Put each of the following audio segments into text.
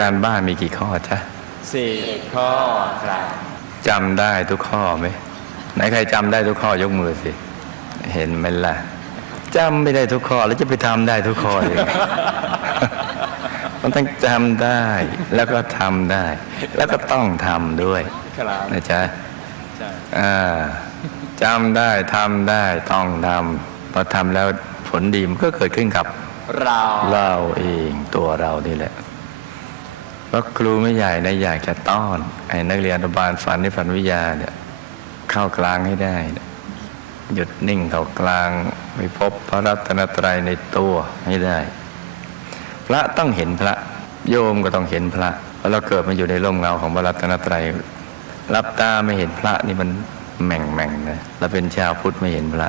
การบ้านมีกี่ข้อจ๊ะสี่ข้อครับจำได้ทุกข้อไหมไหนใครจำได้ทุกข้อยกมือสิ เห็นไหมล่ะจำไม่ได้ทุกข้อแล้วจะไปทำได้ทุกข้อเลยมันต้องจำได้แล้วก็ทำได้ แล้วก็ต้องทำด้วยครับนะจ๊ะใช่อ่าจำได้ทำได้ต้องทำพอทำแล้วผลดีมันก็เกิดขึ้นกับเราเราเองตัวเรานี่แหละเพ ราะครูไม่ใหญ่นะอยากจะต้อนไอ้นักเรียนอนุบาลฝันในฝันวิทยาเนี่ยเข้ากลางให้ได้ หยุดนิ่งเข้ากลางไปพบพระรัตนตรัยในตัวให้ได้ พระต้องเห็นพระโยมก็ต้องเห็นพระเพราะเราเกิดมาอยู่ในร่มเงาของพระรัตนตรัยรับตาไม่เห็นพระนี่มันแหม่งแม่งนะเราเป็นชาวพุทธไม่เห็นพระ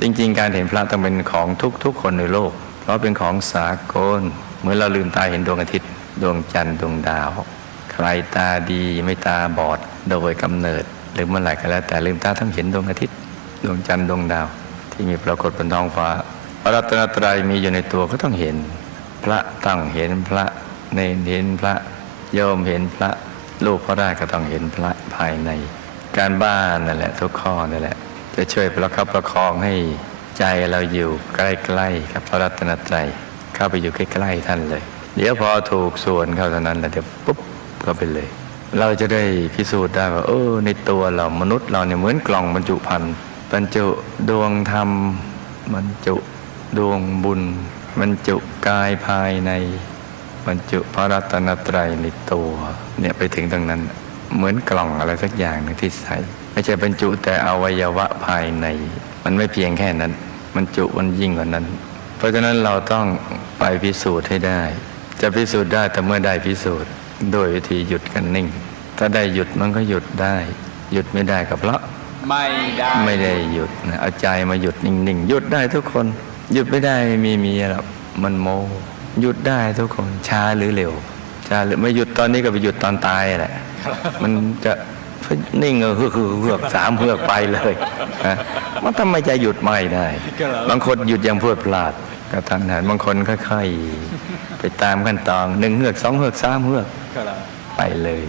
จริง ๆ การเห็นพระต้องเป็นของทุกๆคนในโลก เพราะเป็นของสากลเหมือนเราลืมตาเห็นดวงอาทิตย์ ดวงจันทร์ดวงดาว ใครตาดีไม่ตาบอดโดยกำเนิด หรือเมื่อไหร่ก็แล้ว แต่ลืมตาต้องเห็นดวงอาทิตย์ ดวงจันทร์ดวงดาว ที่มีปรากฏบนท้องฟ้าพระรัตนตรัยมีอยู่ในตัวก็ต้องเห็น พระต้องเห็นพระเนนเห็นพระโยมเห็นพระลูกพระราชก็ต้องเห็นพระภายใน การบ้านนั่นแหละ ทุกข้อนั่นแหละ จะช่วยประคับประคองให้ใจเราอยู่ใกล้ๆกับพระรัตนตรัยเข้าไปอยู่ใกล้ๆท่านเลย เดี๋ยวพอถูกส่วนเข้าเท่านั้นแหละเดี๋ยวปุ๊บก็ไปเลย เราจะได้พิสูจน์ได้ว่าเออในตัวเรามนุษย์เราเนี่ยเหมือนกล่องบรรจุภัณฑ์บรรจุดวงธรรมบรรจุดวงบุญบรรจุกายภายในบรรจุพระรัตนตรัยในตัวเนี่ยไปถึงตรงนั้น เหมือนกล่องอะไรสักอย่างหนึงที่ใส่ไม่ใช่บรรจุแต่อวัยวะภายใน มันไม่เพียงแค่นั้นบรรจุมันยิ่งกว่านั้น เพราะฉะนั้นเราต้องไปพิสูจน์ให้ได้ จะพิสูจน์ได้แต่เมื่อได้พิสูจน์โดยวิธีหยุดกันนิ่ง ถ้าได้หยุดมันก็หยุดได้ หยุดไม่ได้กับเพราะไม่ได้ไม่ได้หยุดนะเอาใจมาหยุดนิ่งๆหยุดได้ทุกคน หยุดไม่ได้ไม่มีมีหรอกมันโมหยุดได้ทุกคนช้าหรือเร็วช้าหรือไม่หยุดตอนนี้ก็ไปหยุดตอนตายแหละมันจะนิ่งเออเฮือกเฮือกเฮือกสามเฮือกไปเลยนะมันทำไมจะหยุดไม่ได้บางคนหยุดอย่างพรวดพลาด กระทันหันบางคนค่อยๆไปตามขั้นตอนหนึ่งเฮือกสองเฮือกสามเฮือกครับไปเลย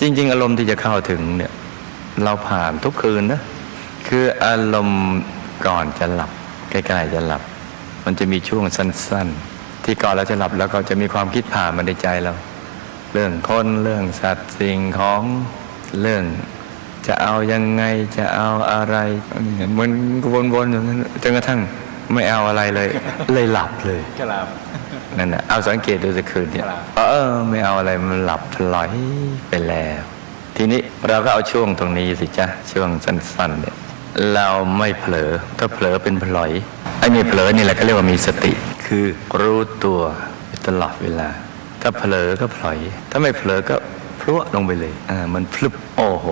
จริง ๆ อารมณ์ที่จะเข้าถึงเนี่ย เราผ่านทุกคืนนะคืออารมณ์ก่อนจะหลับใกล้ๆจะหลับ มันจะมีช่วงสั้น ๆ ที่ก่อนเราจะหลับแล้วก็จะมีความคิดผ่านมาในใจเรา เรื่องคนเรื่องสัตว์สิ่งของเรื่องจะเอายังไงจะเอาอะไรมันวนๆอย่างนั้นจนกระทั่ง ไม่เอาอะไรเลย เลยหลับเลยครับนั่นนะเอาสังเกตดูสักคืนเนี่ยครับเออ ไม่เอาอะไรมันหลับพลอยไปแล้ว ทีนี้เราก็เอาช่วงตรงนี้สิจ๊ะช่วงสั้นๆเนี่ยเราไม่เผลอถ้าเผลอเป็นพลอยไอ้นี่เผลอนี่แหละก็เรียกว่ามีสติ คือรู้ตัวอยู่ตลอดเวลา ถ้าเผลอก็พลอย ถ้าไม่เผลอก็พลุลงไปเลยอ่ามันพลุบโอ้โห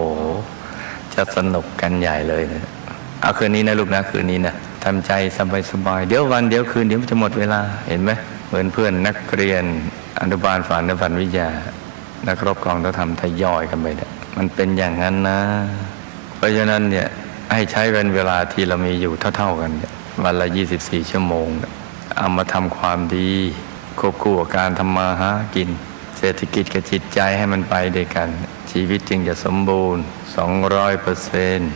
จะสนุกกันใหญ่เลยนะเอาคืนนี้นะลูกนะคืนนี้นะ ทำใจสบายๆเดี๋ยววันเดี๋ยวคืนเดี๋ยวมันจะหมดเวลาเห็นไหมเหมือนเพื่อนนักเรียนอนุบาลฝันในฝันวิทยา นักรบกองต้องทำทยอยกันไปเนี่ยมันเป็นอย่างนั้นนะ เพราะฉะนั้นเนี่ยให้ใช้เป็นเวลาที่เรามีอยู่เท่า ๆกันเนี่ยวันละ 24 ชั่วโมงเอามาทำความดีควบคู่กับการทำมาหากิน เศรษฐกิจกับจิตใจให้มันไปด้วยกัน ชีวิตจึงจะสมบูรณ์ 200เปอร์เซนต์